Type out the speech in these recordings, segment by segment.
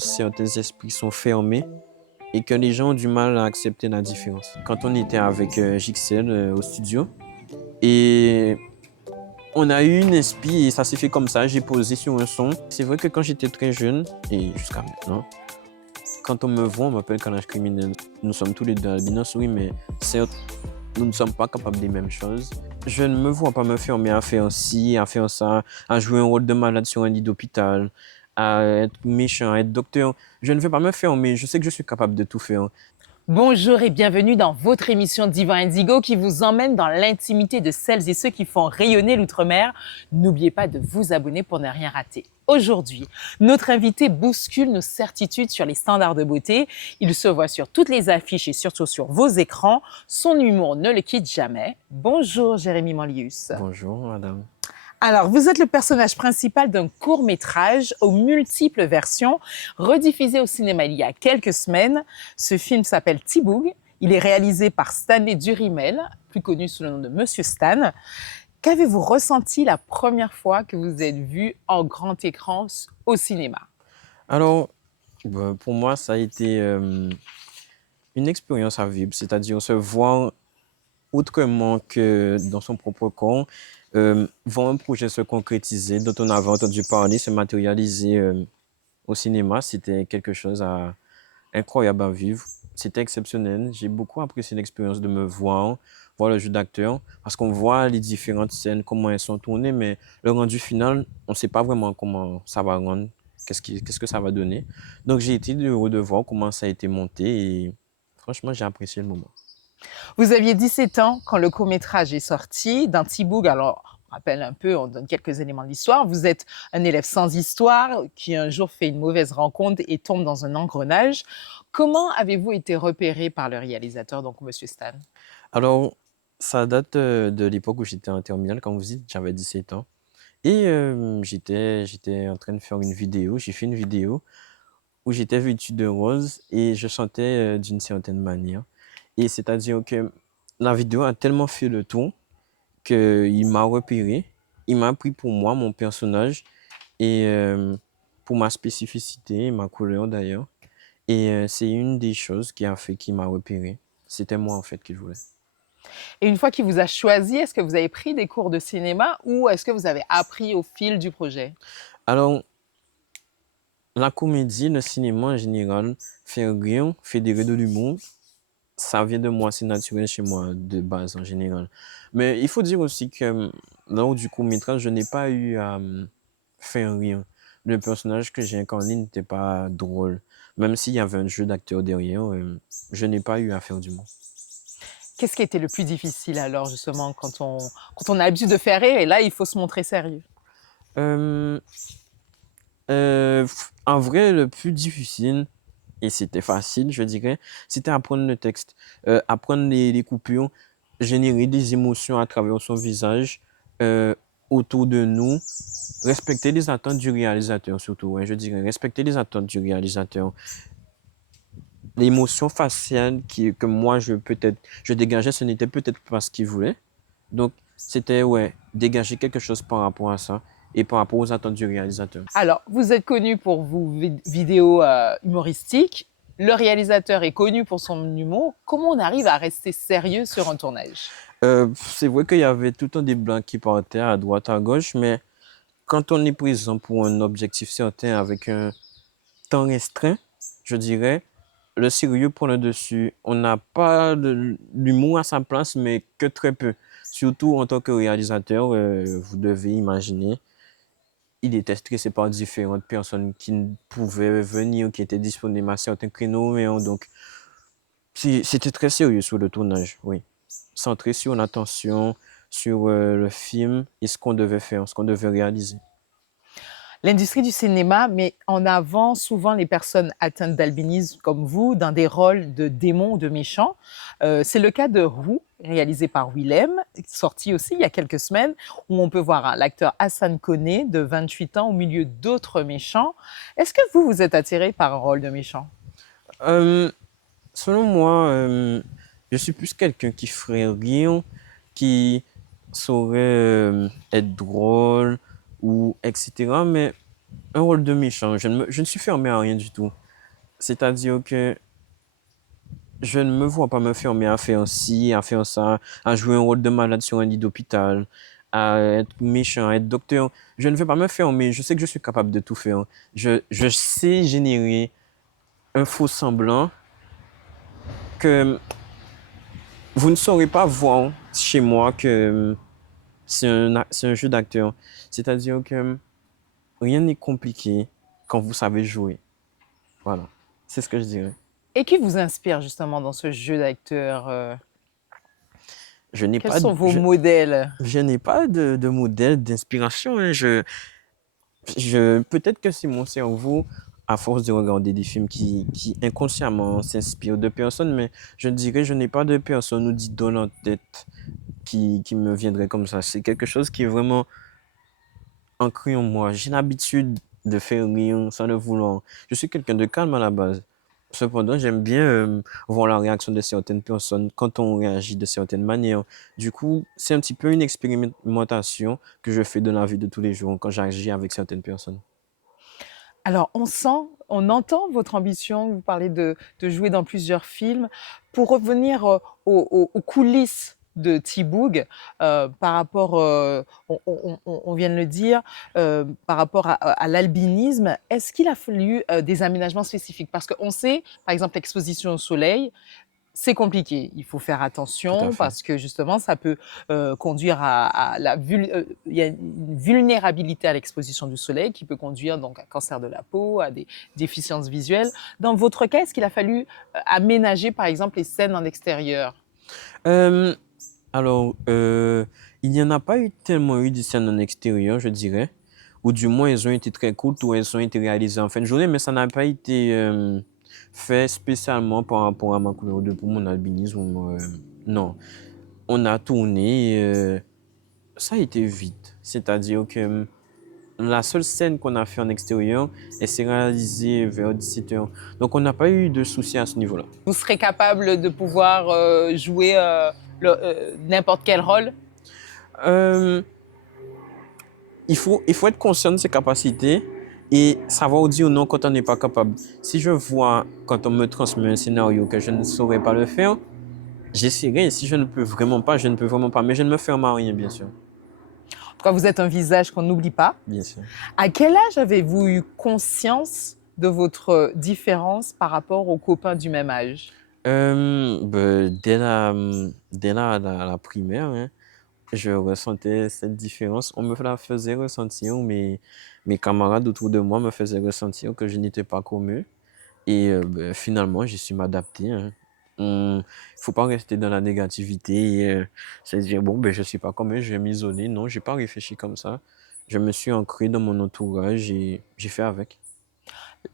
Certains esprits sont fermés et que les gens ont du mal à accepter la différence. Quand on était avec Jixel au studio et on a eu une inspi et ça s'est fait comme ça, j'ai posé sur un son. C'est vrai que quand j'étais très jeune et jusqu'à maintenant, quand on me voit, on m'appelle Kalash criminel. Nous sommes tous les deux albinos, oui, mais certes, nous ne sommes pas capables des mêmes choses. Je ne me vois pas me fermer à faire ci, à faire ça, à jouer un rôle de malade sur un lit d'hôpital, à être méchant, à être docteur. Je ne veux pas me fermer, je sais que je suis capable de tout faire. Bonjour et bienvenue dans votre émission Divan Indigo qui vous emmène dans l'intimité de celles et ceux qui font rayonner l'outre-mer. N'oubliez pas de vous abonner pour ne rien rater. Aujourd'hui, notre invité bouscule nos certitudes sur les standards de beauté. Il se voit sur toutes les affiches et surtout sur vos écrans. Son humour ne le quitte jamais. Bonjour Jérémy Manlius. Bonjour, madame. Alors, vous êtes le personnage principal d'un court-métrage aux multiples versions, rediffusé au cinéma il y a quelques semaines. Ce film s'appelle Tiboug. Il est réalisé par Stanley Durimel, plus connu sous le nom de Monsieur Stan. Qu'avez-vous ressenti la première fois que vous êtes vu en grand écran au cinéma? Alors, pour moi, ça a été une expérience à vivre, c'est-à-dire se voir autrement que dans son propre corps, voir un projet se concrétiser dont on avait entendu parler, se matérialiser au cinéma, c'était quelque chose incroyable à vivre. C'était exceptionnel. J'ai beaucoup apprécié l'expérience de me voir, voir le jeu d'acteur, parce qu'on voit les différentes scènes, comment elles sont tournées, mais le rendu final, on ne sait pas vraiment comment ça va rendre, qu'est-ce que ça va donner. Donc j'ai été heureux de voir comment ça a été monté et franchement, j'ai apprécié le moment. Vous aviez 17 ans quand le court-métrage est sorti. Dans Tiboug, alors, on rappelle un peu, on donne quelques éléments de l'histoire. Vous êtes un élève sans histoire qui un jour fait une mauvaise rencontre et tombe dans un engrenage. Comment avez-vous été repéré par le réalisateur, donc Monsieur Stan? Alors, ça date de l'époque où j'étais en terminale, comme vous dites, j'avais 17 ans. Et j'étais en train de faire une vidéo, j'ai fait une vidéo où j'étais vêtu de rose et je chantais d'une certaine manière. Et c'est-à-dire que la vidéo a tellement fait le tour qu'il m'a repéré, il m'a pris pour moi, mon personnage, et pour ma spécificité, ma couleur d'ailleurs. Et c'est une des choses qui a fait qu'il m'a repéré. C'était moi en fait qu'il voulait. Et une fois qu'il vous a choisi, est-ce que vous avez pris des cours de cinéma ou est-ce que vous avez appris au fil du projet? Alors, la comédie, le cinéma en général, faire rire, fédérer de l'humour, ça vient de moi, c'est naturel chez moi de base en général. Mais il faut dire aussi que lors du court-métrage, je n'ai pas eu à faire rire. Le personnage que j'ai incarné n'était pas drôle. Même s'il y avait un jeu d'acteur derrière, je n'ai pas eu à faire du monde. Qu'est-ce qui était le plus difficile alors, justement, quand on a l'habitude de faire rire et là, il faut se montrer sérieux? Euh, en vrai, le plus difficile, et c'était facile, je dirais, c'était apprendre le texte, apprendre les coupures, générer des émotions à travers son visage, euh, autour de nous, respecter les attentes du réalisateur surtout, ouais, je dirais, respecter les attentes du réalisateur. L'émotion faciale que moi, je dégageais, ce n'était peut-être pas ce qu'il voulait. Donc, c'était, ouais, dégager quelque chose par rapport à ça et par rapport aux attentes du réalisateur. Alors, vous êtes connu pour vos vidéos humoristiques. Le réalisateur est connu pour son humour. Comment on arrive à rester sérieux sur un tournage? C'est vrai qu'il y avait tout le temps des blancs qui partaient à droite, à gauche, mais quand on est présent pour un objectif certain avec un temps restreint, je dirais, le sérieux prend le dessus. On n'a pas l'humour à sa place, mais que très peu. Surtout en tant que réalisateur, vous devez imaginer, il était stressé par différentes personnes qui ne pouvaient venir, qui étaient disponibles à certains créneaux, donc c'était très sérieux sur le tournage, oui. Centré sur l'attention, sur le film et ce qu'on devait faire, ce qu'on devait réaliser. L'industrie du cinéma met en avant souvent les personnes atteintes d'albinisme comme vous dans des rôles de démons ou de méchants. C'est le cas de Roux, réalisé par Willem, sorti aussi il y a quelques semaines, où on peut voir l'acteur Hassan Koné de 28 ans au milieu d'autres méchants. Est-ce que vous, vous êtes attiré par un rôle de méchant? Euh, Selon moi, je suis plus quelqu'un qui ferait rire, qui saurait être drôle ou etc. Mais Un rôle de méchant, je ne suis fermé à rien du tout. C'est-à-dire que je ne me vois pas me fermer à faire ci, à faire ça, à jouer un rôle de malade sur un lit d'hôpital, à être méchant, à être docteur. Je ne veux pas me fermer, je sais que je suis capable de tout faire. Je sais générer un faux semblant que vous ne saurez pas voir chez moi que c'est un jeu d'acteur. C'est-à-dire que rien n'est compliqué quand vous savez jouer. Voilà, c'est ce que je dirais. Et qui vous inspire justement dans ce jeu d'acteur Je n'ai Quels pas, sont vos modèles? je n'ai pas de modèle d'inspiration, hein. Peut-être que c'est mon cerveau, à force de regarder des films qui inconsciemment s'inspirent de personnes, mais je dirais je n'ai pas de personne ou d'idole en tête qui me viendrait comme ça. C'est quelque chose qui est vraiment ancré en moi. J'ai l'habitude de faire rire sans le vouloir. Je suis quelqu'un de calme à la base. Cependant, j'aime bien voir la réaction de certaines personnes quand on réagit de certaines manières. Du coup, c'est un petit peu une expérimentation que je fais dans la vie de tous les jours quand j'agis avec certaines personnes. Alors, on sent, on entend votre ambition, vous parlez de jouer dans plusieurs films. Pour revenir aux coulisses de T-Boog, par rapport, on vient de le dire, par rapport à l'albinisme, est-ce qu'il a fallu des aménagements spécifiques? Parce qu'on sait, par exemple, l'exposition au soleil, c'est compliqué. Il faut faire Tout à attention fait. parce que justement, ça peut conduire à il y a une vulnérabilité à l'exposition du soleil qui peut conduire donc à cancer de la peau, à des déficiences visuelles. Dans votre cas, est-ce qu'il a fallu aménager, par exemple, les scènes en extérieur? Euh, alors, il n'y en a pas eu tellement eu de scènes en extérieur, je dirais. Ou du moins, elles ont été très courtes ou elles ont été réalisées en fin de journée, mais ça n'a pas été fait spécialement par rapport à ma couleur de peau, mon albinisme. Non, on a tourné, ça a été vite. C'est-à-dire que la seule scène qu'on a fait en extérieur, elle s'est réalisée vers 17 heures. Donc, on n'a pas eu de soucis à ce niveau-là. Vous serez capable de pouvoir jouer n'importe quel rôle? Euh, il faut être conscient de ses capacités et savoir dire non quand on n'est pas capable. Si je vois, quand on me transmet un scénario que je ne saurais pas le faire, j'essaierai. Si je ne peux vraiment pas, je ne peux vraiment pas. Mais je ne me ferme à rien, bien sûr. En tout cas, vous êtes un visage qu'on n'oublie pas. Bien sûr. À quel âge avez-vous eu conscience de votre différence par rapport aux copains du même âge? Dès la primaire, hein, je ressentais cette différence. On me la faisait ressentir, mes camarades autour de moi me faisaient ressentir que je n'étais pas comme eux. Et finalement, j'ai su m'adapter, hein. Il faut pas rester dans la négativité et se dire, bon, ben, je suis pas comme eux, je vais m'isoler. Non, j'ai pas réfléchi comme ça. Je me suis ancré dans mon entourage et j'ai fait avec.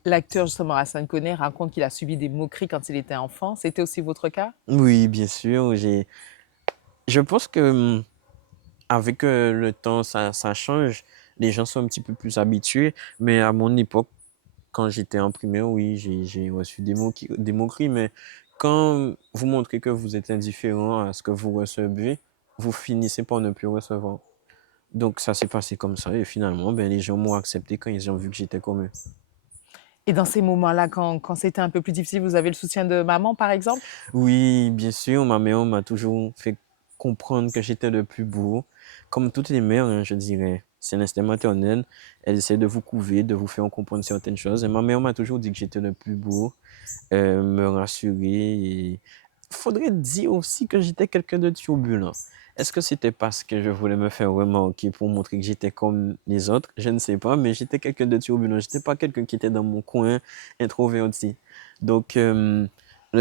L'acteur justement Hassan Koné raconte qu'il a subi des moqueries quand il était enfant. C'était aussi votre cas? Oui, bien sûr, je pense que avec le temps, ça change. Les gens sont un petit peu plus habitués. Mais à mon époque, quand j'étais en primaire, oui, j'ai reçu des moqueries, mais quand vous montrez que vous êtes indifférent à ce que vous recevez, vous finissez par ne plus recevoir. Donc ça s'est passé comme ça et finalement, ben, les gens m'ont accepté quand ils ont vu que j'étais comme eux. Et dans ces moments-là, quand c'était un peu plus difficile, vous avez le soutien de maman, par exemple? Oui, bien sûr, ma mère m'a toujours fait comprendre que j'étais le plus beau. Comme toutes les mères, hein, je dirais. C'est l'instinct maternel. Elle essaie de vous couver, de vous faire comprendre certaines choses. Et ma mère m'a toujours dit que j'étais le plus beau, me rassurer. Et faudrait dire aussi que j'étais quelqu'un de turbulent. Est-ce que c'était parce que je voulais me faire remarquer pour montrer que j'étais comme les autres? Je ne sais pas, mais j'étais quelqu'un de turbulent. J'étais pas quelqu'un qui était dans mon coin, introverti. Donc, le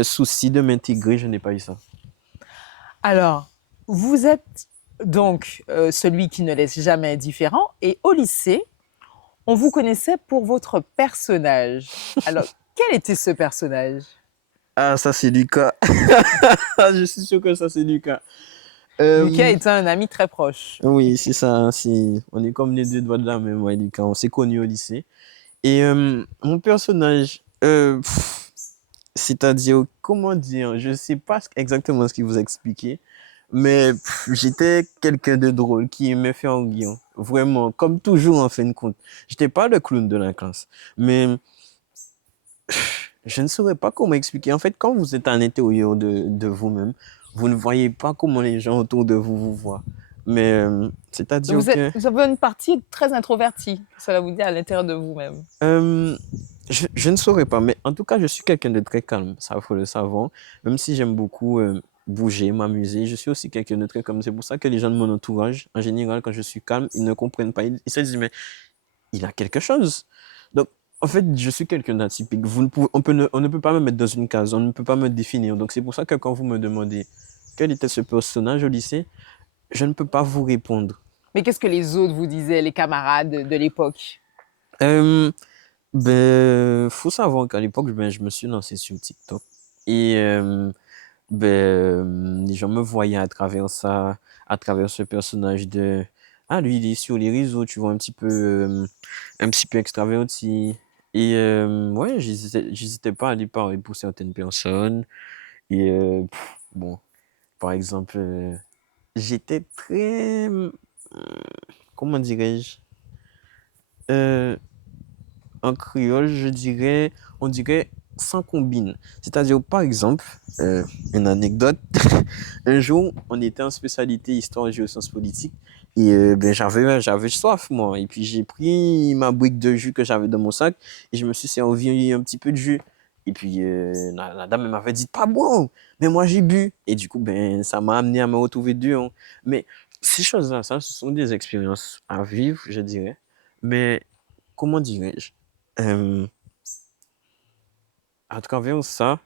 souci de m'intégrer, je n'ai pas eu ça. Alors, vous êtes donc celui qui ne laisse jamais indifférent. Et au lycée, on vous connaissait pour votre personnage. Alors, quel était ce personnage? Ah, ça c'est Lucas. Je suis sûr que ça c'est Lucas. Lucas Euh, était un ami très proche. oui, c'est ça. On est comme les deux doigts de la main, moi et Lucas. On s'est connus au lycée. Et mon personnage, c'est-à-dire, comment dire, je sais pas exactement ce qu'il vous a expliqué, mais j'étais quelqu'un de drôle qui aimait faire rire. Vraiment, comme toujours en fin de compte. J'étais pas le clown de la classe. Mais je ne saurais pas comment expliquer. En fait, quand vous êtes à l'intérieur de vous-même, vous ne voyez pas comment les gens autour de vous vous voient. Mais Donc c'est-à-dire que vous avez une partie très introvertie, cela vous dit, à l'intérieur de vous-même. euh, je ne saurais pas. Mais en tout cas, je suis quelqu'un de très calme. Ça, il faut le savoir. Même si j'aime beaucoup bouger, m'amuser, je suis aussi quelqu'un de très calme. C'est pour ça que les gens de mon entourage, en général, quand je suis calme, ils ne comprennent pas. Ils se disent, mais il a quelque chose. Donc, en fait, je suis quelqu'un d'atypique. On ne peut pas me mettre dans une case, on ne peut pas me définir. Donc, c'est pour ça que quand vous me demandez quel était ce personnage au lycée, je ne peux pas vous répondre. Mais qu'est-ce que les autres vous disaient, les camarades de l'époque? Euh, faut savoir qu'à l'époque, ben, je me suis lancé sur TikTok. Et les gens me voyaient à travers ça, à travers ce personnage de... Ah, lui, il est sur les réseaux, tu vois, un petit peu extraverti. Et ouais, j'hésitais pas à aller parler pour certaines personnes. Et bon, par exemple, j'étais très... comment dirais-je? Euh, En créole, on dirait sans combine. C'est-à-dire, par exemple, une anecdote, un jour, on était en spécialité histoire et géosciences politiques et ben, j'avais soif, moi. Et puis, j'ai pris ma brique de jus que j'avais dans mon sac et je me suis servi un petit peu de jus. Et puis, la dame elle m'avait dit, pas bon, mais moi, j'ai bu. Et du coup, ben, ça m'a amené à me retrouver dehors. Mais ces choses-là, ça, ce sont des expériences à vivre, je dirais. Mais, comment dirais-je? Euh, à travers ça,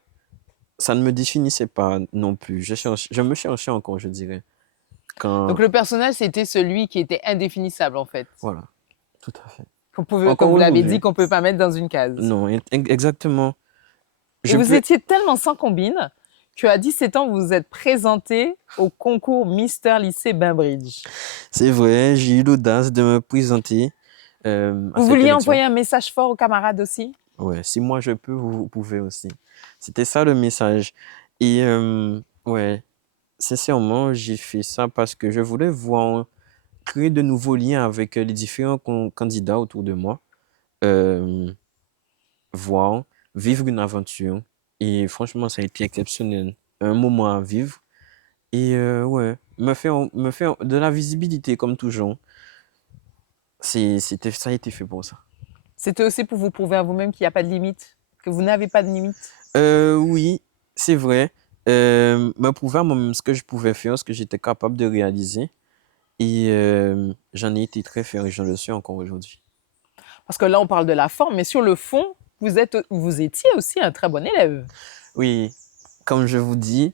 ça ne me définissait pas non plus. Je me cherchais encore, je dirais. Donc Quand, le personnage, c'était celui qui était indéfinissable, en fait. voilà, tout à fait. Comme Encore vous l'avez dit, aujourd'hui. qu'on peut pas mettre dans une case. Non, exactement. Et Je vous peux, étiez tellement sans combine qu'à 17 ans, vous vous êtes présenté au concours Mister Lycée Bainbridge. c'est vrai, j'ai eu l'audace de me présenter à Vous cette vouliez élection. envoyer un message fort aux camarades aussi? Ouais, si moi je peux, vous pouvez aussi. C'était ça le message. Et ouais, sincèrement, j'ai fait ça parce que je voulais voir créer de nouveaux liens avec les différents candidats autour de moi. Euh, voir, vivre une aventure. Et franchement, ça a été exceptionnel. Un moment à vivre. Et ouais, me faire de la visibilité comme toujours. Ça a été fait pour ça. C'était aussi pour vous prouver à vous-même qu'il n'y a pas de limite, que vous n'avez pas de limite. Oui, c'est vrai. Me prouver à moi-même ce que je pouvais faire, ce que j'étais capable de réaliser. Et j'en ai été très fier et je le suis encore aujourd'hui. Parce que là, on parle de la forme, mais sur le fond, vous étiez aussi un très bon élève. Oui, comme je vous dis,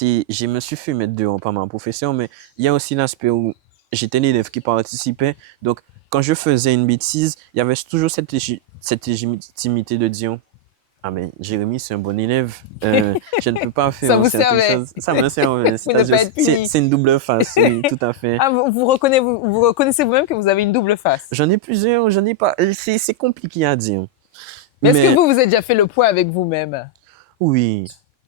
je me suis fait mettre dehors par ma professeure, mais il y a aussi l'aspect où j'étais l'élève qui participait. Donc, quand je faisais une bêtise, il y avait toujours cette légitimité de dire, ah mais Jérémy, c'est un bon élève, je ne peux pas Ça faire vous certaines servait choses. Ça me sert, pour ne c'est-à-dire, pas être puni. c'est une double face, oui, tout à fait. Ah, vous reconnaissez vous-même que vous avez une double face. J'en ai plusieurs, j'en ai pas, c'est compliqué à dire. Mais est-ce que Mais vous vous êtes déjà fait le poids avec vous-même? oui,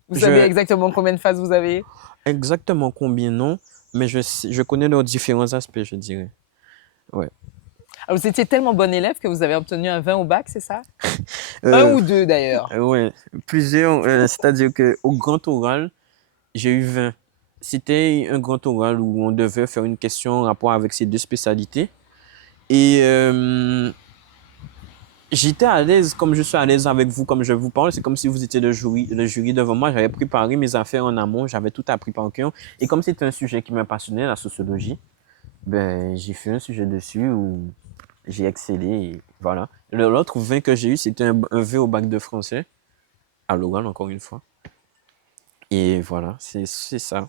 Vous savez je, exactement combien de faces vous avez? exactement combien non, mais je connais leurs différents aspects, je dirais. Ouais. Alors, vous étiez tellement bon élève que vous avez obtenu un 20 au bac, c'est ça? Un Euh, ou deux d'ailleurs. ouais, plusieurs, c'est-à-dire que au grand oral, j'ai eu 20. C'était un grand oral où on devait faire une question en rapport avec ces deux spécialités. Et j'étais à l'aise, comme je suis à l'aise avec vous, comme je vous parle. C'est comme si vous étiez le jury devant moi. J'avais préparé mes affaires en amont, j'avais tout appris par cœur. Et comme c'était un sujet qui me passionnait, la sociologie, ben, j'ai fait un sujet dessus où j'ai excellé. Et voilà. L'autre 20 que j'ai eu, c'était un V au bac de français, à l'oral, encore une fois. Et voilà, c'est ça.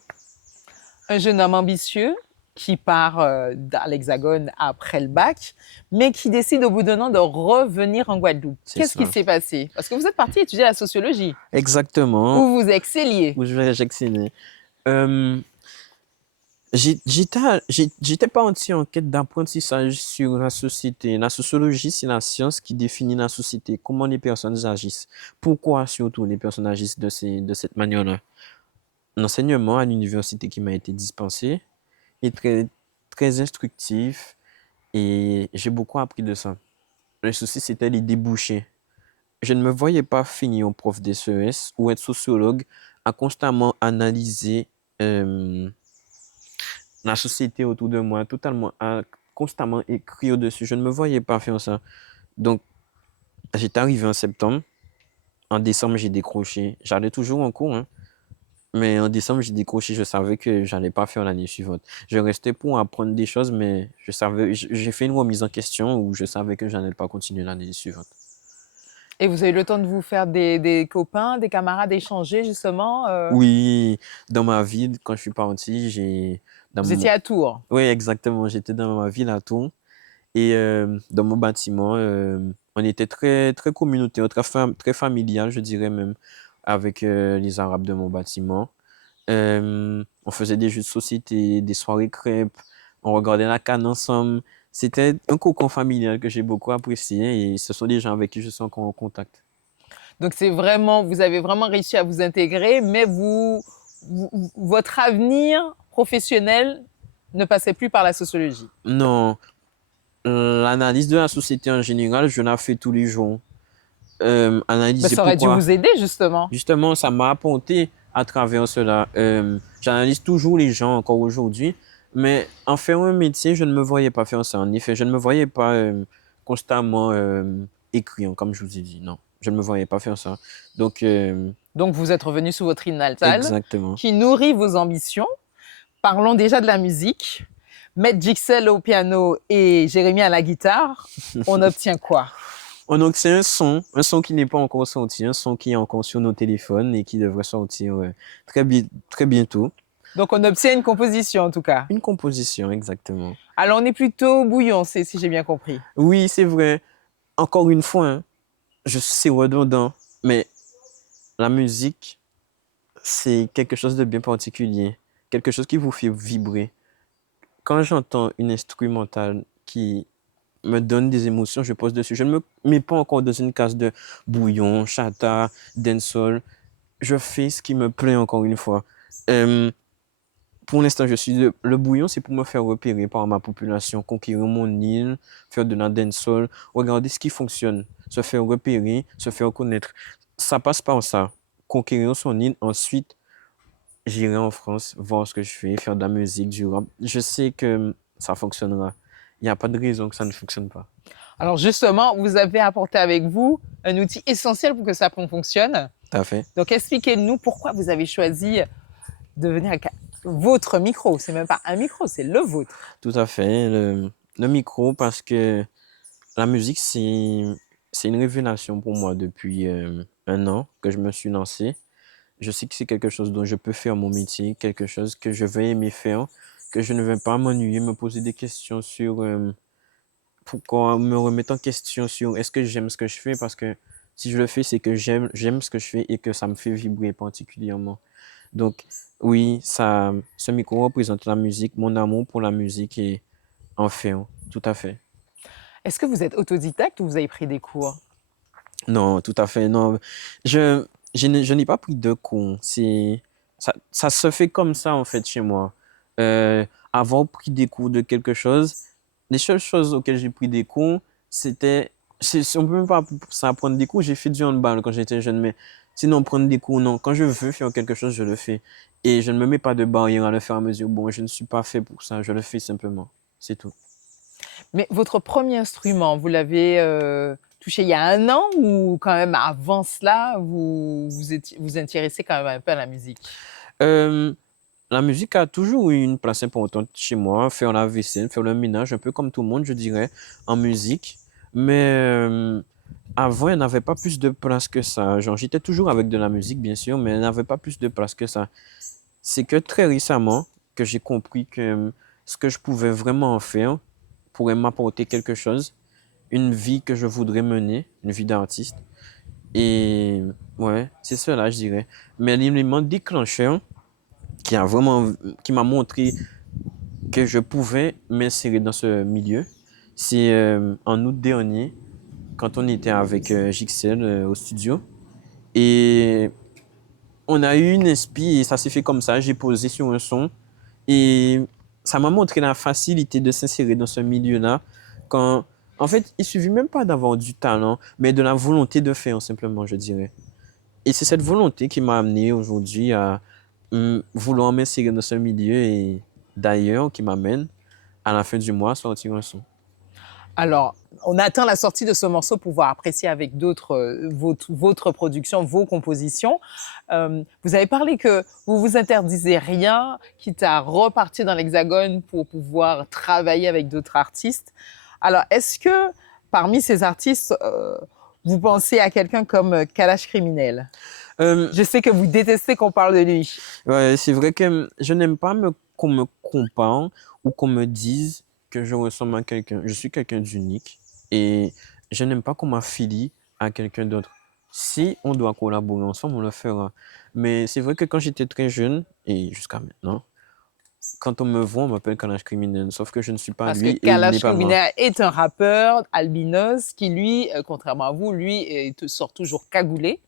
Un jeune homme ambitieux qui part dans l'Hexagone après le bac, mais qui décide au bout d'un an de revenir en Guadeloupe. C'est Qu'est-ce qui ça. s'est passé? Parce que vous êtes parti étudier la sociologie, Exactement. où vous excelliez. Où j'excellais. Euh, j'étais pas entier en quête d'apprentissage sur la société. La sociologie, c'est la science qui définit la société, comment les personnes agissent. Pourquoi surtout les personnes agissent de cette manière-là. L'enseignement à l'université qui m'a été dispensé est très, très instructif. Et j'ai beaucoup appris de ça. Le souci, c'était les débouchés. Je ne me voyais pas finir en prof d'SES ou être sociologue à constamment analyser euh, la société autour de moi, totalement, à constamment écrire dessus. Je ne me voyais pas faire ça. Donc, j'étais arrivé en septembre. En décembre, j'ai décroché. J'allais toujours en cours, hein. Mais en décembre, j'ai décroché. Je savais que j'allais pas faire l'année suivante. Je restais pour apprendre des choses, mais je savais, j'ai fait une remise en question où je savais que j'allais pas continuer l'année suivante. Et vous avez eu le temps de vous faire des copains, des camarades, échanger justement Oui, dans ma ville, quand je suis parti, j'ai, dans Vous étiez mon, à Tours. oui, exactement. J'étais dans ma ville à Tours et dans mon bâtiment, on était très, très communautaire, très familial, je dirais même, avec les Arabes de mon bâtiment. On faisait des jeux de société, des soirées crêpes, on regardait la CAN ensemble. C'était un cocon familial que j'ai beaucoup apprécié et ce sont des gens avec qui je suis encore en contact. Donc c'est vraiment, vous avez vraiment réussi à vous intégrer, mais votre avenir professionnel ne passait plus par la sociologie. Non, l'analyse de la société en général, je la fais tous les jours. Mais Analyser ça aurait dû pourquoi. vous aider justement. Justement, ça m'a apporté à travers cela. J'analyse toujours les gens encore aujourd'hui, mais en faire un métier, je ne me voyais pas faire ça. En effet, je ne me voyais pas constamment écrire, comme je vous ai dit. Non, je ne me voyais pas faire ça. Donc, Donc vous êtes revenu sur votre hymne natal, exactement. qui nourrit vos ambitions. Parlons déjà de la musique. Mettre Jixel au piano et Jérémy à la guitare, on obtient quoi? Donc c'est un son qui n'est pas encore sorti, un son qui est encore sur nos téléphones et qui devrait sortir très bientôt. Donc on obtient une composition en tout cas. Une composition, exactement. Alors on est plutôt bouillon, si j'ai bien compris. Oui, c'est vrai. Encore une fois, hein, c'est redondant, mais la musique, c'est quelque chose de bien particulier, quelque chose qui vous fait vibrer. Quand j'entends une instrumentale qui me donne des émotions, je pose dessus. Je ne me mets pas encore dans une case de bouillon, chata, dancehall. Je fais ce qui me plaît encore une fois. Euh, pour l'instant, le bouillon, c'est pour me faire repérer par ma population, conquérir mon île, faire de la dancehall, regarder ce qui fonctionne, se faire repérer, se faire connaître. Ça passe par ça. Conquérir son île, ensuite, j'irai en France, voir ce que je fais, faire de la musique, du rap. Je sais que ça fonctionnera. Il n'y a pas de raison que ça ne fonctionne pas. Alors justement, vous avez apporté avec vous un outil essentiel pour que ça fonctionne. Tout à fait. Donc expliquez-nous pourquoi vous avez choisi de venir avec votre micro. C'est même pas un micro, c'est le vôtre. Tout à fait. Le micro, parce que la musique, c'est une révélation pour moi depuis un an que je me suis lancé. Je sais que c'est quelque chose dont je peux faire mon métier, quelque chose que je vais aimer faire, que je ne vais pas m'ennuyer, me poser des questions sur pourquoi, me remettre en question sur est-ce que j'aime ce que je fais, parce que si je le fais, c'est que j'aime ce que je fais et que ça me fait vibrer particulièrement. Donc, oui, ce micro représente la musique, mon amour pour la musique et en faire, tout à fait. Est-ce que vous êtes autodidacte ou vous avez pris des cours? Non, tout à fait, non. Je, je n'ai pas pris de cours. Ça se fait comme ça, en fait, chez moi. Avoir pris des cours de quelque chose, les seules choses auxquelles j'ai pris des cours, c'était, on peut même pas appeler ça prendre des cours. J'ai fait du handball quand j'étais jeune, mais sinon, prendre des cours, non. Quand je veux faire quelque chose, je le fais. Et je ne me mets pas de barrière à le faire à mesure. Bon, je ne suis pas fait pour ça, je le fais simplement. C'est tout. Mais votre premier instrument, vous l'avez touché il y a un an ou quand même avant cela, vous intéressez quand même un peu à la musique? Euh, La musique a toujours eu une place importante chez moi. Faire la vaisselle, faire le ménage, un peu comme tout le monde, je dirais, en musique. Mais avant, elle n'avait pas plus de place que ça. Genre, j'étais toujours avec de la musique, bien sûr, mais elle n'avait pas plus de place que ça. C'est que très récemment que j'ai compris que ce que je pouvais vraiment en faire pourrait m'apporter quelque chose, une vie que je voudrais mener, une vie d'artiste. Et ouais, c'est cela, je dirais. Mais l'élément déclencheur qui a vraiment, qui m'a montré que je pouvais m'insérer dans ce milieu, c'est en août dernier, quand on était avec Jixel au studio. Et on a eu une inspi et ça s'est fait comme ça. J'ai posé sur un son et ça m'a montré la facilité de s'insérer dans ce milieu-là Quand, en fait, il suffit même pas d'avoir du talent, mais de la volonté de faire, simplement, je dirais. Et c'est cette volonté qui m'a amené aujourd'hui à vouloir m'insérer dans ce milieu et d'ailleurs qui m'amène à la fin du mois à sortir un son. Alors, on attend la sortie de ce morceau pour pouvoir apprécier avec d'autres votre production, vos compositions. Vous avez parlé que vous vous interdisez rien, quitte à repartir dans l'Hexagone pour pouvoir travailler avec d'autres artistes. Alors, est-ce que parmi ces artistes, vous pensez à quelqu'un comme Kalash Criminel? Euh, Je sais que vous détestez qu'on parle de lui. ouais, c'est vrai que je n'aime pas qu'on me compare ou qu'on me dise que je ressemble à quelqu'un. Je suis quelqu'un d'unique et je n'aime pas qu'on m'affilie à quelqu'un d'autre. Si on doit collaborer ensemble, on le fera. Mais c'est vrai que quand j'étais très jeune et jusqu'à maintenant, quand on me voit, on m'appelle Kalash Criminel. Sauf que je ne suis pas Parce que lui et il n'est Kalash pas moi. Criminel est un rappeur albinos qui, lui, contrairement à vous, lui, sort toujours cagoulé.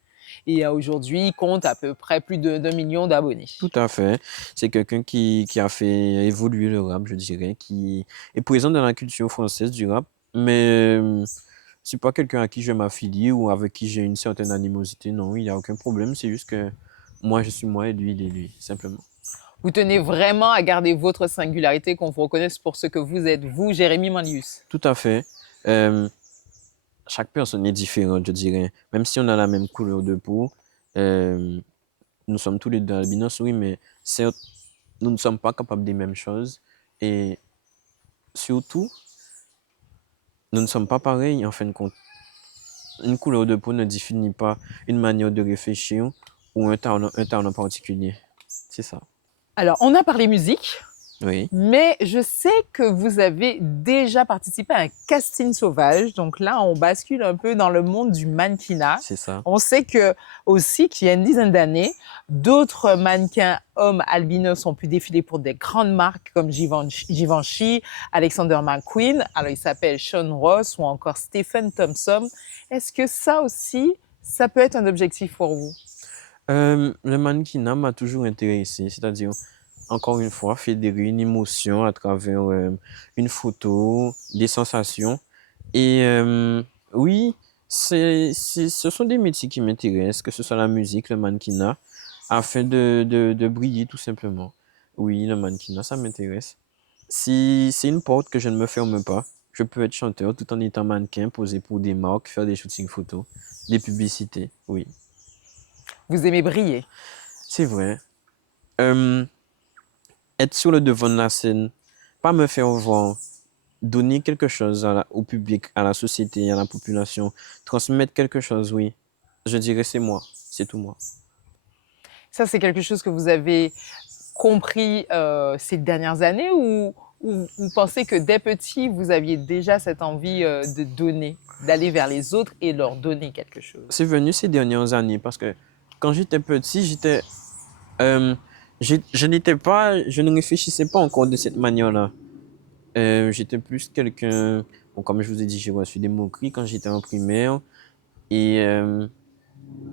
Et aujourd'hui, il compte à peu près plus d'un million d'abonnés. Tout à fait. C'est quelqu'un qui a fait évoluer le rap, je dirais, qui est présent dans la culture française du rap. Mais c'est pas quelqu'un à qui je m'affilie ou avec qui j'ai une certaine animosité. Non, il n'y a aucun problème. C'est juste que moi, je suis moi et lui, il est lui, simplement. Vous tenez vraiment à garder votre singularité, qu'on vous reconnaisse pour ce que vous êtes, vous, Jérémy Manlius. Tout à fait. Euh, Chaque personne est différente, je dirais. Même si on a la même couleur de peau, euh, nous sommes tous les deux albinos, oui, mais certes, nous ne sommes pas capables des mêmes choses. Et surtout, nous ne sommes pas pareils en fin de compte. Une couleur de peau ne définit pas une manière de réfléchir ou un talent particulier. C'est ça. Alors, on a parlé musique, Oui, mais je sais que vous avez déjà participé à un casting sauvage. Donc là, on bascule un peu dans le monde du mannequinat. c'est ça. On sait que aussi qu'il y a une dizaine d'années, d'autres mannequins hommes albinos ont pu défiler pour des grandes marques comme Givenchy, Alexander McQueen. Alors, il s'appelle Sean Ross ou encore Stephen Thompson. Est-ce que ça aussi, ça peut être un objectif pour vous? Le mannequinat m'a toujours intéressé, c'est-à-dire, encore une fois, fédérer une émotion à travers une photo, des sensations. Et oui, ce sont des métiers qui m'intéressent, que ce soit la musique, le mannequinat, afin de briller tout simplement. Oui, le mannequinat, ça m'intéresse. Si c'est une porte que je ne me ferme pas, je peux être chanteur tout en étant mannequin, poser pour des marques, faire des shootings photos, des publicités. Oui, Vous aimez briller. c'est vrai. Euh, Être sur le devant de la scène, pas me faire voir, donner quelque chose au public, à la société, à la population, transmettre quelque chose, oui. Je dirais c'est moi, c'est tout moi. Ça, c'est quelque chose que vous avez compris ces dernières années ou vous pensez que dès petit, vous aviez déjà cette envie de donner, d'aller vers les autres et leur donner quelque chose? C'est venu ces dernières années parce que quand j'étais petit, euh, je n'étais pas, je ne réfléchissais pas encore de cette manière-là. J'étais plus quelqu'un, bon, comme je vous ai dit, j'ai reçu des moqueries quand j'étais en primaire et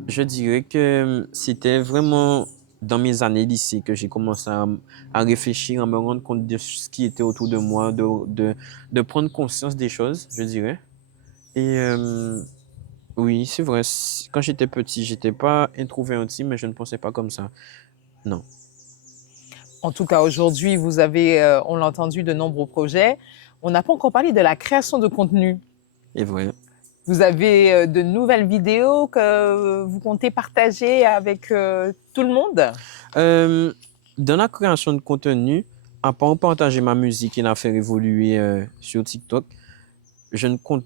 je dirais que c'était vraiment dans mes années lycée que j'ai commencé à réfléchir, à me rendre compte de ce qui était autour de moi, de prendre conscience des choses, je dirais. Et oui, c'est vrai, quand j'étais petit, j'étais pas introverti, mais je ne pensais pas comme ça. Non, En tout cas, aujourd'hui, vous avez, on l'a entendu, de nombreux projets. On n'a pas encore parlé de la création de contenu. c'est vrai. Vous avez de nouvelles vidéos que vous comptez partager avec tout le monde? Euh, Dans la création de contenu, à part partager ma musique et la faire évoluer sur TikTok, je ne compte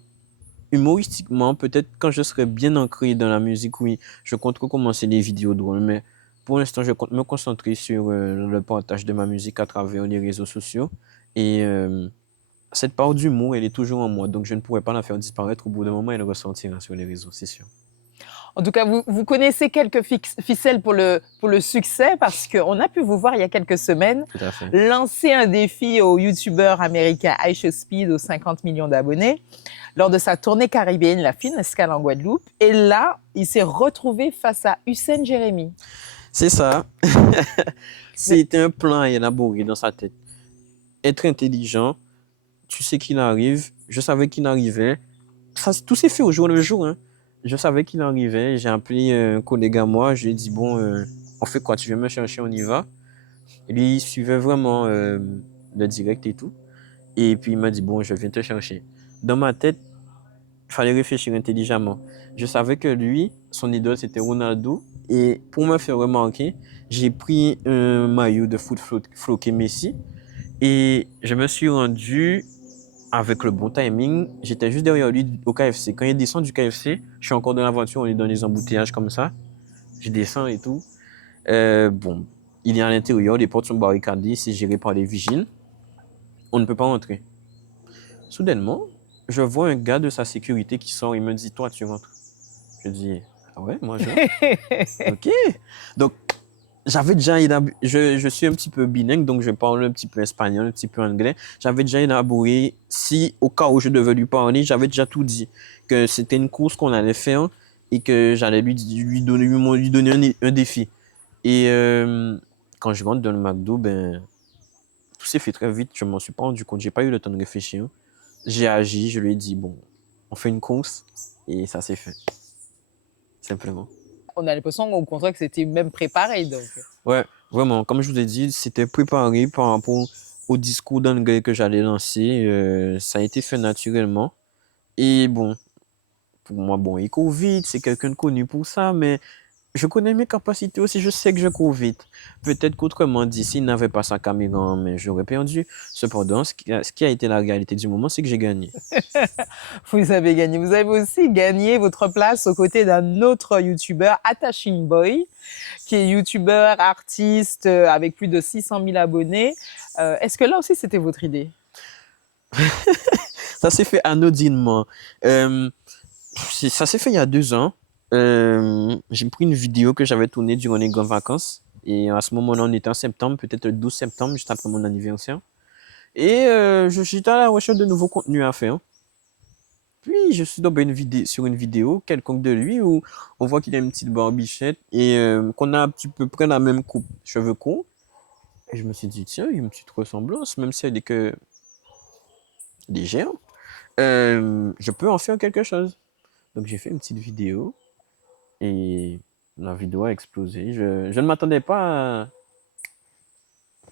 humoristiquement, peut-être quand je serai bien ancré dans la musique, oui, je compte recommencer les vidéos drôles, mais pour l'instant, je compte me concentrer sur le partage de ma musique à travers les réseaux sociaux. Et cette part d'humour, elle est toujours en moi, donc je ne pourrais pas la faire disparaître. Au bout d'un moment, elle ressortira sur les réseaux, c'est sûr. En tout cas, vous connaissez quelques ficelles pour le succès parce qu'on a pu vous voir il y a quelques semaines Tout à fait. lancer un défi au youtubeur américain iShowSpeed aux 50 millions d'abonnés. Lors de sa tournée caribéenne, il a fait une escale en Guadeloupe. Et là, il s'est retrouvé face à Hussein Jérémy. C'est ça. Mais C'était un plan à élaborer dans sa tête. Être intelligent, tu sais qu'il arrive, Je savais qu'il arrivait. Ça, tout s'est fait au jour le jour, hein. Je savais qu'il arrivait. J'ai appelé un collègue à moi. Je lui ai dit, bon, on fait quoi? Tu viens me chercher, on y va. Et lui, il suivait vraiment le direct et tout. Et puis, il m'a dit, bon, je viens te chercher. Dans ma tête, il fallait réfléchir intelligemment. Je savais que lui, son idole, c'était Ronaldo. Et pour me faire remarquer, j'ai pris un maillot de foot floqué Messi. Et je me suis rendu avec le bon timing. J'étais juste derrière lui au KFC. Quand il descend du KFC, je suis encore dans l'aventure, on est dans les embouteillages comme ça. Je descends et tout. Bon, il est à l'intérieur, les portes sont barricadées, c'est géré par les vigiles. On ne peut pas entrer. Soudainement, je vois un gars de sa sécurité qui sort et me dit, toi, tu rentres. Je dis, ah ouais, moi, je rentre. Ok. Donc, j'avais déjà je suis un petit peu bilingue, donc je parle un petit peu espagnol, un petit peu anglais. J'avais déjà élaboré, si au cas où je devais lui parler, j'avais déjà tout dit. Que c'était une course qu'on allait faire et que j'allais lui donner un défi. Et quand je rentre dans le McDo, ben, tout s'est fait très vite. Je m'en suis pas rendu compte. J'ai pas eu le temps de réfléchir. J'ai agi, je lui ai dit, bon, on fait une course et ça s'est fait. Simplement. On a l'impression au contraire que c'était même préparé. Donc. Ouais, vraiment, comme je vous ai dit, c'était préparé par rapport au discours d'anglais que j'allais lancer. Ça a été fait naturellement. Et bon, pour moi, bon, il court vite, c'est quelqu'un de connu pour ça, mais je connais mes capacités aussi, je sais que je cours vite. Peut-être qu'autrement dit, s'il n'avait pas sa caméra en main, j'aurais perdu. Cependant, ce qui a été la réalité du moment, c'est que j'ai gagné. Vous avez gagné. Vous avez aussi gagné votre place aux côtés d'un autre youtubeur, Attaching Boy, qui est youtubeur, artiste, avec plus de 600 000 abonnés. Est-ce que là aussi, c'était votre idée? Ça s'est fait anodinement. Ça s'est fait il y a 2 ans. J'ai pris une vidéo que j'avais tournée durant les grandes vacances. Et à ce moment-là, on était en septembre, peut-être le 12 septembre, juste après mon anniversaire. Et j'étais à la recherche de nouveaux contenus à faire. Puis je suis tombé sur une vidéo quelconque de lui où on voit qu'il a une petite barbichette et qu'on a un petit peu près la même coupe, cheveux courts. Et je me suis dit, tiens, il y a une petite ressemblance, même si elle est que légère. Je peux en faire quelque chose. Donc j'ai fait une petite vidéo et la vidéo a explosé. Je ne m'attendais pas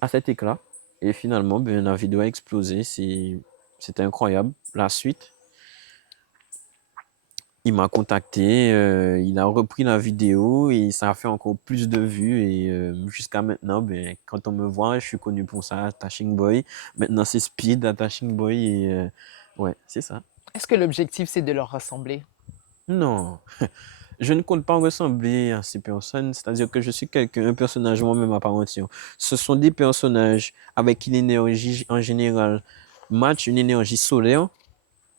à cet éclat. Et finalement, ben, la vidéo a explosé. C'était incroyable. La suite, il m'a contacté, il a repris la vidéo et ça a fait encore plus de vues. Et jusqu'à maintenant, ben, quand on me voit, je suis connu pour ça, Attaching Boy. Maintenant, c'est Speed, Attaching Boy. Et ouais, c'est ça. Est-ce que l'objectif, c'est de leur ressembler? Non, je ne compte pas ressembler à ces personnes, c'est-à-dire que je suis un personnage moi-même à part entière. Ce sont des personnages avec une énergie en général match, une énergie solaire,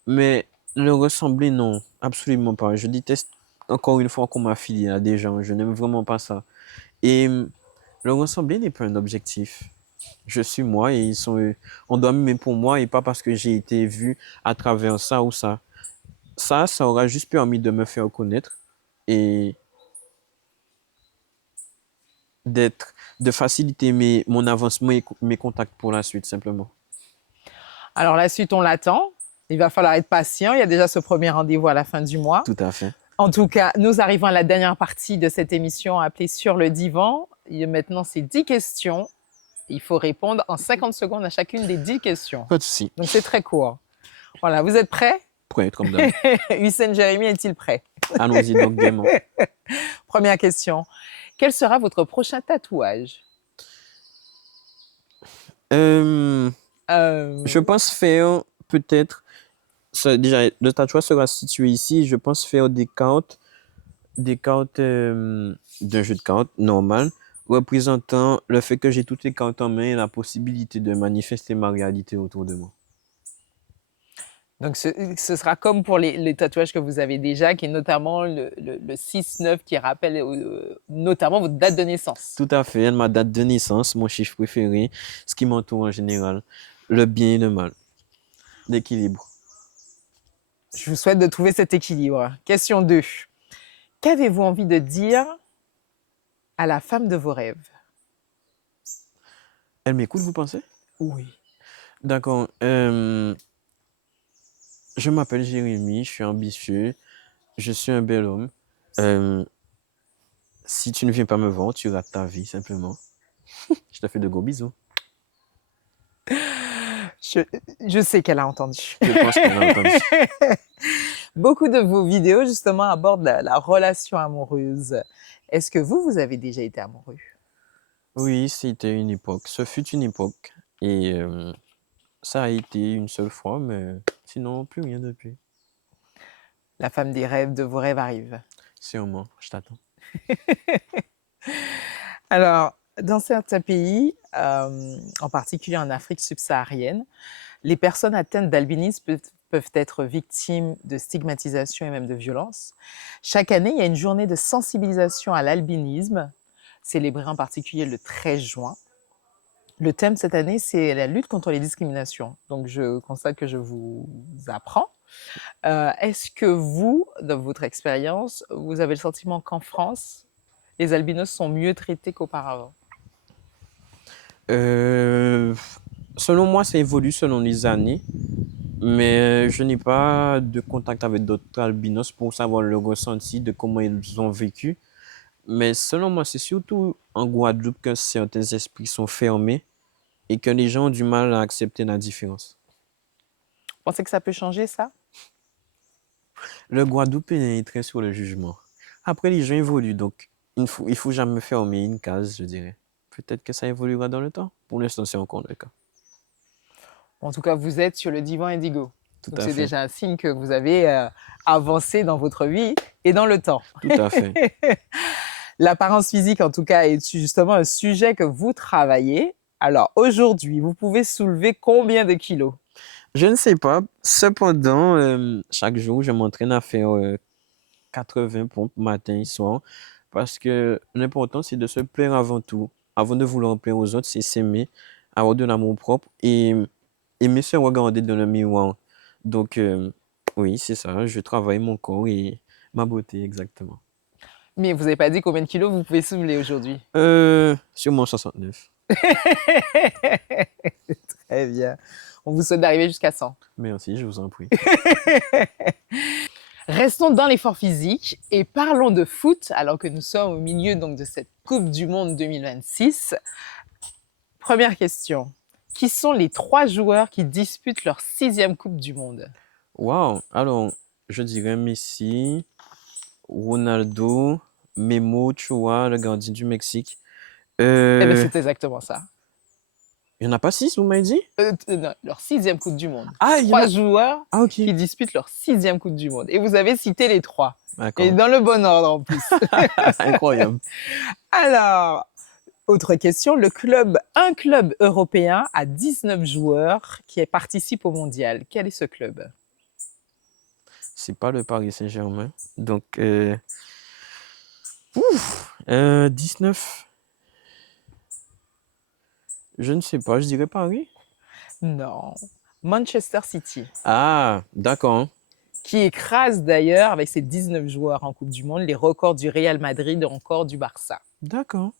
mais le ressembler, non, absolument pas. Je déteste encore une fois qu'on m'affilie à des gens, je n'aime vraiment pas ça. Et le ressembler n'est pas un objectif. Je suis moi et ils sont eux. On doit m'aimer pour moi et pas parce que j'ai été vu à travers ça ou ça. Ça aura juste permis de me faire connaître et de faciliter mon avancement et mes contacts pour la suite, simplement. Alors la suite, on l'attend. Il va falloir être patient. Il y a déjà ce premier rendez-vous à la fin du mois. Tout à fait. En tout cas, nous arrivons à la dernière partie de cette émission appelée Sur le divan. Et maintenant, c'est 10 questions. Il faut répondre en 50 secondes à chacune des 10 questions. Pas de souci. Donc c'est très court. Voilà, vous êtes prêts? Prêt, comme d'hab. Hussein Jérémy est-il prêt? Allons-y donc gaiement. Première question. Quel sera votre prochain tatouage? Je pense faire peut-être, déjà le tatouage sera situé ici, je pense faire des cartes d'un jeu de cartes normal, représentant le fait que j'ai toutes les cartes en main et la possibilité de manifester ma réalité autour de moi. Donc, ce sera comme pour les tatouages que vous avez déjà, qui est notamment le 6-9 qui rappelle notamment votre date de naissance. Tout à fait, ma date de naissance, mon chiffre préféré, ce qui m'entoure en général, le bien et le mal, l'équilibre. Je vous souhaite de trouver cet équilibre. Question 2. Qu'avez-vous envie de dire à la femme de vos rêves? Elle m'écoute, vous pensez? Oui. D'accord. Je m'appelle Jérémy, je suis ambitieux, je suis un bel homme. Euh, Si tu ne viens pas me voir, tu rates ta vie, simplement. Je te fais de gros bisous. Je, je sais qu'elle a entendu. Je pense qu'elle a entendu. Beaucoup de vos vidéos, justement, abordent la relation amoureuse. Est-ce que vous avez déjà été amoureux? Oui, c'était une époque. Ce fut une époque. Et ça a été une seule fois, mais sinon, plus rien depuis. La femme des rêves, de vos rêves arrive. Sûrement, je t'attends. Alors, dans certains pays, en particulier en Afrique subsaharienne, les personnes atteintes d'albinisme peuvent être victimes de stigmatisation et même de violence. Chaque année, il y a une journée de sensibilisation à l'albinisme, célébrée en particulier le 13 juin. Le thème cette année, c'est la lutte contre les discriminations. Donc, je constate que je vous apprends. Est-ce que vous, dans votre expérience, vous avez le sentiment qu'en France, les albinos sont mieux traités qu'auparavant? Euh, Selon moi, ça évolue selon les années, mais je n'ai pas de contact avec d'autres albinos pour savoir le ressenti de comment ils ont vécu. Mais selon moi, c'est surtout en Guadeloupe que certains esprits sont fermés et que les gens ont du mal à accepter la différence. Vous pensez que ça peut changer, ça? Le Guadeloupe est très sur le jugement. Après, les gens évoluent, donc il faut jamais fermer une case, je dirais. Peut-être que ça évoluera dans le temps. Pour l'instant, c'est encore le cas. En tout cas, vous êtes sur le divan Indigo. Tout Donc, à c'est fait. déjà un signe que vous avez avancé dans votre vie et dans le temps. Tout à fait. L'apparence physique, en tout cas, est justement un sujet que vous travaillez. Alors, aujourd'hui, vous pouvez soulever combien de kilos? Je ne sais pas. Cependant, chaque jour, je m'entraîne à faire 80 pompes matin et soir parce que l'important, c'est de se plaire avant tout. Avant de vouloir plaire aux autres, c'est s'aimer, avoir de l'amour propre et aimer se regarder dans le miroir. Donc, oui, c'est ça. Je travaille mon corps et ma beauté, exactement. Mais vous n'avez pas dit combien de kilos vous pouvez soulever aujourd'hui? Sûrement 69. Très bien. On vous souhaite d'arriver jusqu'à 100. Merci, je vous en prie. Restons dans l'effort physique et parlons de foot alors que nous sommes au milieu donc, de cette Coupe du Monde 2026. Première question. Qui sont les 3 joueurs qui disputent leur 6e Coupe du Monde? Wow. Alors, je dirais Messi, Ronaldo, Memo Ochoa, le gardien du Mexique. Eh bien, Il c'est exactement ça. n'y en a pas 6, vous m'avez dit? Non, leur 6e Coupe du Monde. Ah, il y en 3 a... joueurs Ah, ok. qui disputent leur 6e Coupe du Monde. Et vous avez cité les 3. Et D'accord. dans le bon ordre en plus. Incroyable. Alors, autre question. Un club européen a 19 joueurs qui participent au mondial. Quel est ce club? C'est pas le Paris Saint-Germain. Donc, 19. Je ne sais pas, je dirais Paris. Non. Manchester City, Ah, d'accord. qui écrase d'ailleurs, avec ses 19 joueurs en Coupe du Monde, les records du Real Madrid, encore du Barça. D'accord.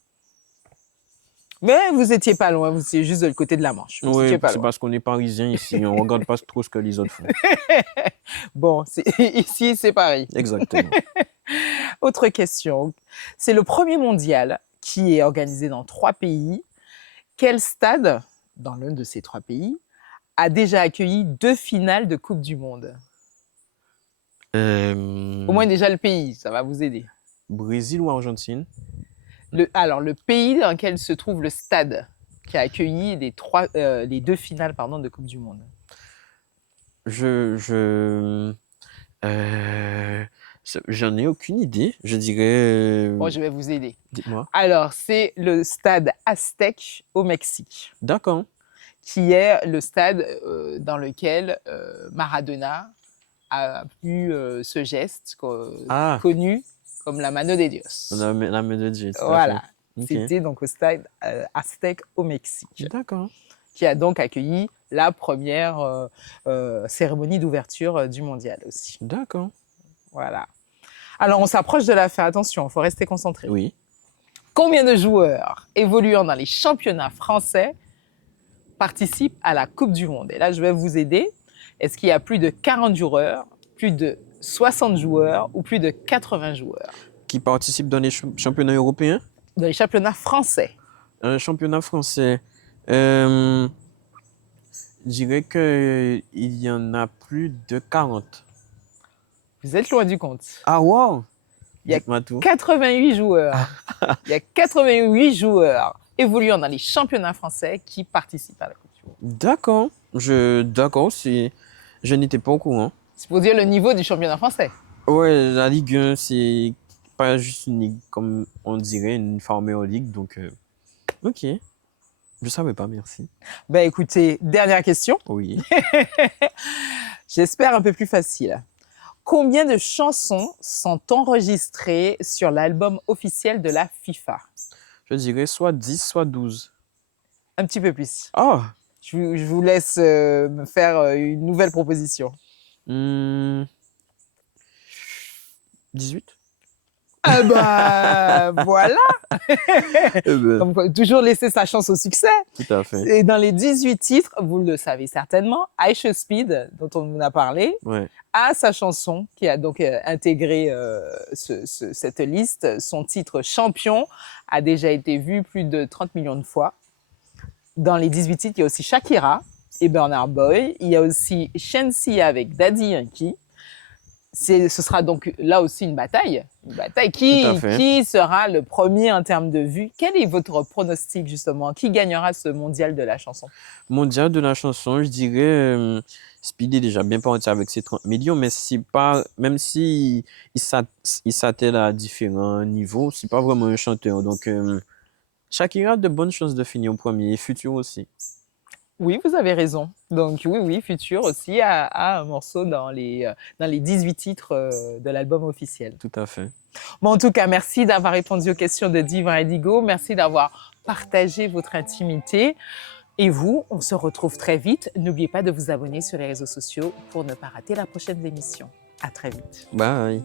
Mais vous étiez pas loin, vous étiez juste de le côté de la Manche. Vous Oui, étiez pas c'est loin. parce qu'on est parisien ici. On ne regarde pas trop ce que les autres font. Bon, ici, c'est Paris. Exactement. Autre question. C'est le premier mondial qui est organisé dans 3 pays. Quel stade, dans l'un de ces 3 pays, a déjà accueilli 2 finales de Coupe du Monde? Au moins déjà le pays, ça va vous aider. Brésil ou Argentine? Alors, le pays dans lequel se trouve le stade qui a accueilli les 2 finales de Coupe du Monde. J'en ai aucune idée. Je dirais. Bon, je vais vous aider. Dites-moi. Alors, c'est le stade Aztec au Mexique, D'accord. qui est le stade dans lequel Maradona a eu ce geste Ah, connu comme la mano de Dios. la main de Dieu, tout à Voilà, fait. Ok. c'était donc au stade Aztec au Mexique, D'accord. qui a donc accueilli la première cérémonie d'ouverture du mondial aussi. D'accord. Voilà. Alors, on s'approche de la fin. Attention, il faut rester concentré. Oui. Combien de joueurs évoluant dans les championnats français participent à la Coupe du Monde? Et là, je vais vous aider. Est-ce qu'il y a plus de 40 joueurs, plus de 60 joueurs ou plus de 80 joueurs Qui participe dans les championnats européens? dans les championnats français? Un championnat français. Je dirais qu'il y en a plus de 40. Vous êtes loin du compte. Ah, wow! Il y a Dites-moi tout. 88 joueurs. Il y a 88 joueurs évoluant dans les championnats français qui participent à la Coupe du Monde. D'accord. D'accord, je n'étais pas au courant. C'est pour dire le niveau du championnat français. Ouais, la Ligue 1, c'est pas juste une ligue comme on dirait, une Farmer League. Donc, ok. Je savais pas, merci. Ben écoutez, dernière question. Oui. J'espère un peu plus facile. Combien de chansons sont enregistrées sur l'album officiel de la FIFA? Je dirais soit 10, soit 12. Un petit peu plus. Ah! Je vous laisse me faire une nouvelle proposition. 18? Ah bah voilà. Comme quoi, toujours laisser sa chance au succès. Tout à fait. Et dans les 18 titres, vous le savez certainement, Aisha Speed, dont on vous a parlé, Ouais. a sa chanson qui a donc intégré cette liste. Son titre Champion a déjà été vu plus de 30 millions de fois. Dans les 18 titres, il y a aussi Shakira et Burna Boy. Il y a aussi Shenseea avec Daddy Yankee. Ce sera donc là aussi une bataille. Qui Tout à fait. qui sera le premier en termes de vues? Quel est votre pronostic justement? Qui gagnera ce mondial de la chanson? Mondial de la chanson, je dirais, Speed est déjà bien parti avec ses 30 millions, mais c'est pas, même si il s'attelle à différents niveaux, c'est pas vraiment un chanteur. Donc, Shakira a de bonnes chances de finir au premier et Future aussi. Oui, vous avez raison. Donc oui, Future aussi a un morceau dans les 18 titres de l'album officiel. Tout à fait. Bon, en tout cas, merci d'avoir répondu aux questions de Divin Indigo. Merci d'avoir partagé votre intimité. Et vous, on se retrouve très vite. N'oubliez pas de vous abonner sur les réseaux sociaux pour ne pas rater la prochaine émission. À très vite. Bye.